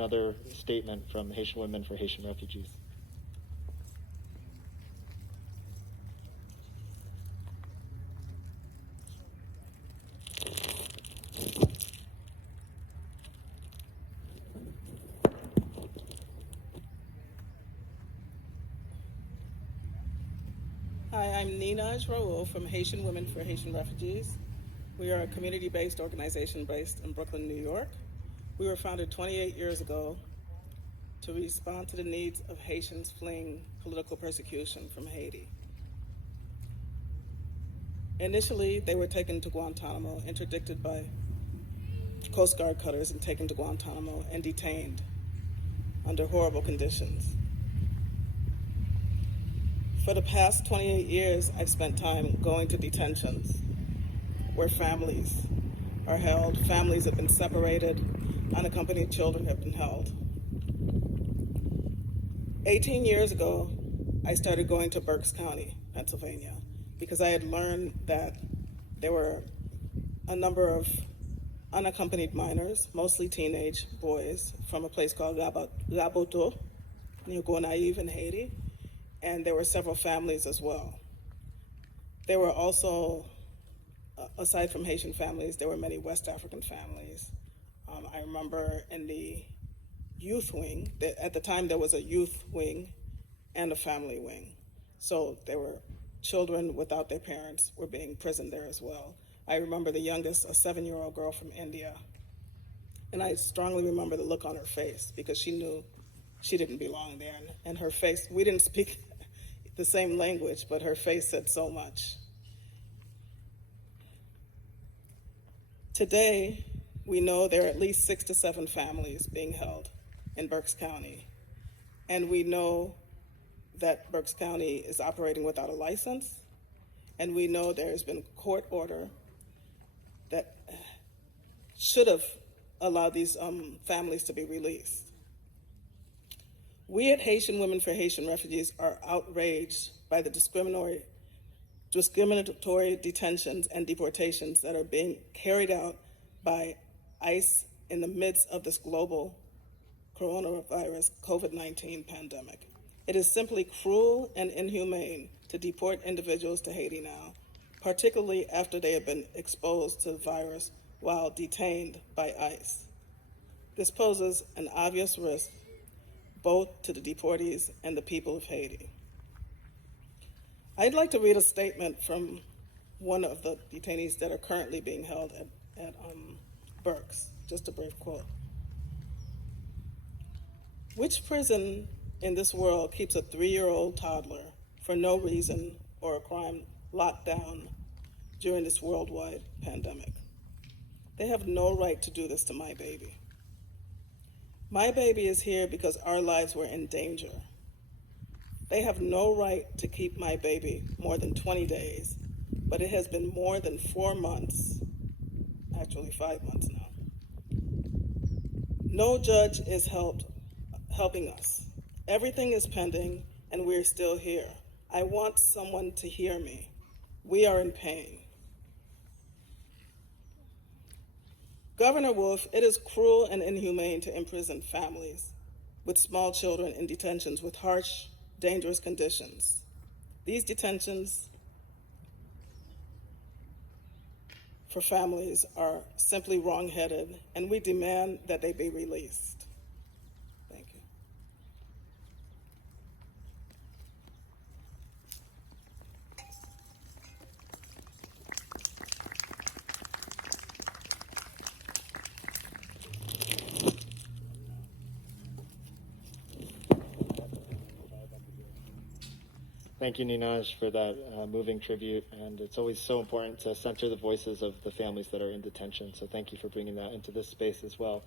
another statement from Haitian Women for Haitian Refugees. Hi, I'm Ninaj Raoul from Haitian Women for Haitian Refugees. We are a community-based organization based in Brooklyn, New York. We were founded 28 years ago to respond to the needs of Haitians fleeing political persecution from Haiti. Initially, they were taken to Guantanamo, interdicted by Coast Guard cutters and taken to Guantanamo and detained under horrible conditions. For the past 28 years, I've spent time going to detentions where families are held. Families have been separated. Unaccompanied children have been held. 18 years ago, I started going to Berks County, Pennsylvania, because I had learned that there were a number of unaccompanied minors, mostly teenage boys, from a place called Laboto, near Gonaive in Haiti. And there were several families as well. There were also, aside from Haitian families, there were many West African families. I remember in the youth wing, at the time there was a youth wing and a family wing. So there were children without their parents were being imprisoned there as well. I remember the youngest, a 7-year-old girl from India. And I strongly remember the look on her face because she knew she didn't belong there. And her face, we didn't speak the same language, but her face said so much. Today, we know there are at least 6 to 7 families being held in Berks County. And we know that Berks County is operating without a license. And we know there has been a court order that should have allowed these families to be released. We at Haitian Women for Haitian Refugees are outraged by the discriminatory detentions and deportations that are being carried out by ICE in the midst of this global coronavirus COVID-19 pandemic. It is simply cruel and inhumane to deport individuals to Haiti now, particularly after they have been exposed to the virus while detained by ICE. This poses an obvious risk both to the deportees and the people of Haiti. I'd like to read a statement from one of the detainees that are currently being held at Berks, just a brief quote. Which prison in this world keeps a 3-year-old toddler for no reason or a crime locked down during this worldwide pandemic? They have no right to do this to my baby. My baby is here because our lives were in danger. They have no right to keep my baby more than 20 days, but it has been more than 4 months, actually 5 months now. No judge is helping us. Everything is pending, and we're still here. I want someone to hear me. We are in pain. Governor Wolf, it is cruel and inhumane to imprison families with small children in detentions with harsh, dangerous conditions. These detentions for families are simply wrong-headed, and we demand that they be released. Thank you. Thank you, Ninaj, for that moving tribute. And it's always so important to center the voices of the families that are in detention. So thank you for bringing that into this space as well.